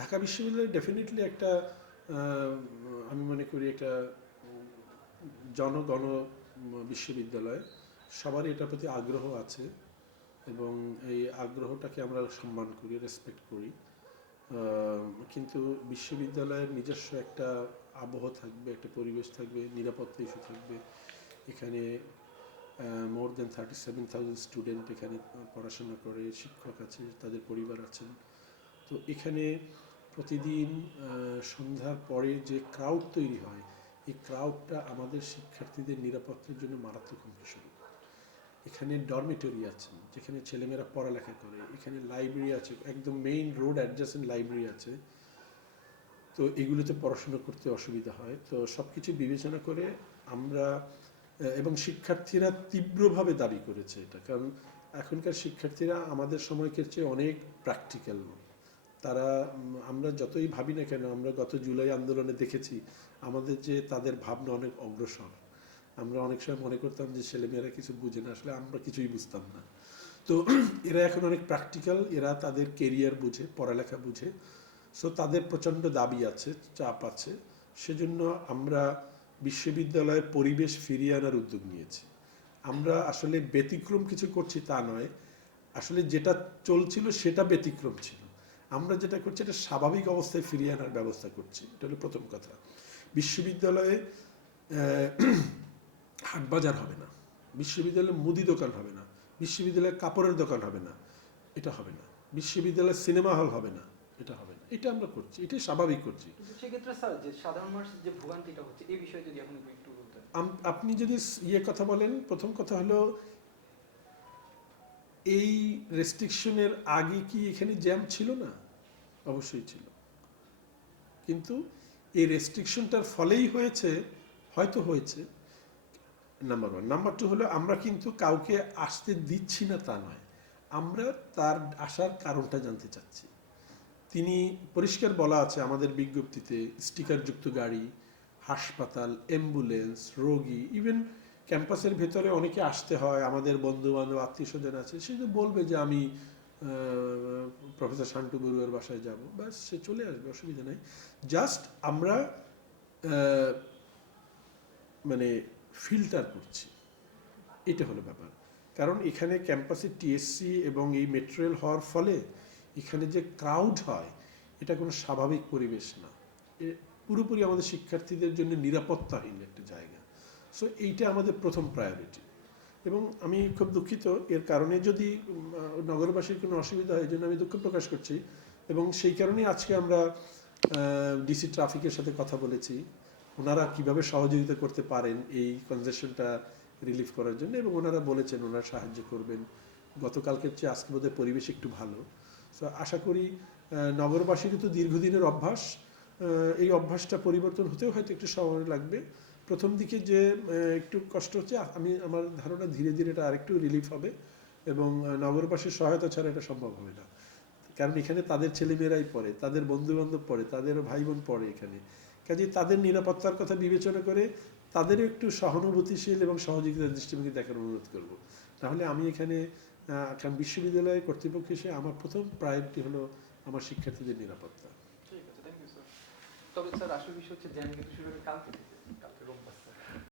ঢাকা বিশ্ববিদ্যালয় ডেফিনেটলি একটা আমি মনে করি একটা জনগণ বিশ্ববিদ্যালয়, সবারই এটার প্রতি আগ্রহ আছে এবং এই আগ্রহটাকে আমরা সম্মান করি, রেসপেক্ট করি। কিন্তু বিশ্ববিদ্যালয়ের নিজস্ব একটা আবহ থাকবে, একটা পরিবেশ থাকবে, নিরাপত্তা ইস্যু থাকবে। এখানে মোর দেন 37,000 স্টুডেন্ট এখানে পড়াশোনা করে, শিক্ষক আছে, তাদের পরিবার আছেন। তো এখানে প্রতিদিন সন্ধ্যার পরে যে ক্রাউড তৈরি হয়, এই ক্রাউডটা আমাদের শিক্ষার্থীদের নিরাপত্তার জন্য মারাত্মক হুমকিস্বরূপ। এখানে ডরমিটরি আছে যেখানে ছেলেমেয়েরা পড়ালেখা করে, এখানে লাইব্রেরি আছে, একদম মেইন রোড অ্যাডজাসেন্ট লাইব্রেরি আছে। তো এগুলোতে পড়াশোনা করতে অসুবিধা হয়। তো সব কিছু বিবেচনা করে আমরা এবং শিক্ষার্থীরা তীব্রভাবে দাবি করেছে এটা, কারণ এখনকার শিক্ষার্থীরা আমাদের সময়কের চেয়ে অনেক প্র্যাকটিক্যাল। তারা আমরা যতই ভাবি না কেন, আমরা গত জুলাই আন্দোলনে দেখেছি আমাদের যে তাদের ভাবনা অনেক অগ্রসর। আমরা অনেক সময় মনে করতাম যে ছেলেমেয়েরা কিছু বুঝে না, আসলে আমরা কিছুই বুঝতাম না। তো এরা এখন অনেক প্র্যাকটিক্যাল, এরা তাদের কেরিয়ার বুঝে, পড়ালেখা বুঝে। সো তাদের প্রচণ্ড দাবি আছে, চাপ আছে। সেজন্য আমরা বিশ্ববিদ্যালয়ের পরিবেশ ফিরিয়ে আনার উদ্যোগ নিয়েছি। আমরা আসলে ব্যতিক্রম কিছু করছি তা নয়, আসলে যেটা চলছিল সেটা ব্যতিক্রম ছিল। আমরা যেটা করছি এটা স্বাভাবিক অবস্থায় ফিরিয়ে আনার ব্যবস্থা করছি। এটা হলো প্রথম কথা। বিশ্ববিদ্যালয়ে হাটবাজার হবে না, বিশ্ববিদ্যালয়ে মুদি দোকান হবে না, বিশ্ববিদ্যালয়ে কাপড়ের দোকান হবে না, এটা হবে না। বিশ্ববিদ্যালয়ে সিনেমা হল হবে না, এটা হবে না। এটা আমরা করছি, এটাই স্বাভাবিক করছি। সেক্ষেত্রে স্যার যে সাধারণ মানুষের যে ভোগান্তিটা হচ্ছে এই বিষয়ে যদি এখন একটু বলতেন। আপনি যদি কথা বলেন, প্রথম কথা হলো এই রেস্ট্রিকশনের আগে কি এখানে জ্যাম ছিল না? অবশ্যই ছিল, কিন্তু এই রেস্ট্রিকশনটার ফলেই হয়েছে, হয়তো হয়েছে, নাম্বার ওয়ান। নাম্বার টু হলো আমরা কিন্তু কাউকে আসতে দিচ্ছি না তা নয়, আমরা তার আসার কারণটা জানতে চাচ্ছি। তিনি পরিষ্কার বলা আছে আমাদের বিজ্ঞপ্তিতে, স্টিকারযুক্ত গাড়ি, হাসপাতাল, অ্যাম্বুলেন্স, রোগী, ইভেন ক্যাম্পাসের ভেতরে অনেকে আসতে হয়, আমাদের বন্ধু বান্ধব আত্মীয় স্বজন আছে, সে যে বলবে যে আমি প্রফেসর শান্টু বড়ুয়ার বাসায় যাব, ব্যাস সে চলে আসবে, অসুবিধা নেই। জাস্ট আমরা মানে ফিল্টার করছি, এটা হলো ব্যাপার। কারণ এখানে ক্যাম্পাসে টিএসসি এবং এই মেট্রো রেল হওয়ার ফলে এখানে যে ক্রাউড হয় এটা কোনো স্বাভাবিক পরিবেশ না, পুরোপুরি আমাদের শিক্ষার্থীদের জন্য নিরাপত্তাহীন একটা জায়গা। সো এইটা আমাদের প্রথম প্রায়োরিটি। এবং আমি খুব দুঃখিত, এর কারণে যদি নগরবাসীর কোনো অসুবিধা হয় এই জন্য আমি দুঃখ প্রকাশ করছি। এবং সেই কারণেই আজকে আমরা ডিসি ট্রাফিকের সাথে কথা বলেছি, ওনারা কিভাবে সহযোগিতা করতে পারেন এই কনজেশনটা রিলিফ করার জন্য, এবং ওনারা বলেছেন ওনারা সাহায্য করবেন। গতকালকের চেয়ে আজকে বোধহয় পরিবেশ একটু ভালো। সো আশা করি নগরবাসীরও তো দীর্ঘদিনের অভ্যাস, এই অভ্যাসটা পরিবর্তন হতেও হয়তো একটু সময় লাগবে। প্রথম দিকে যে একটু কষ্ট হচ্ছে, আমার ধারণা ধীরে ধীরে এটা আরেকটু রিলিফ হবে এবং নগরবাসীর সহায়তা ছাড়া এটা সম্ভব হবে না। কারণ এখানে তাদের ছেলেমেয়েরাই পড়ে, তাদের বন্ধুবান্ধব পড়ে, তাদের ভাই বোন পড়ে এখানে। কাজেই তাদের নিরাপত্তার কথা বিবেচনা করে তাদেরও একটু সহানুভূতিশীল এবং সহযোগিতার দৃষ্টিভঙ্গি দেখার অনুরোধ করব। তাহলে আমি এখানে বিশ্ববিদ্যালয় কর্তৃপক্ষ হিসেবে আমার প্রথম প্রায়োরিটি হলো আমার শিক্ষার্থীদের নিরাপত্তা। ঠিক আছে, থ্যাংক ইউ স্যার। তবে স্যার আসল বিষয় হচ্ছে জ্যাম কিন্তু শুরু হবে কাল থেকে।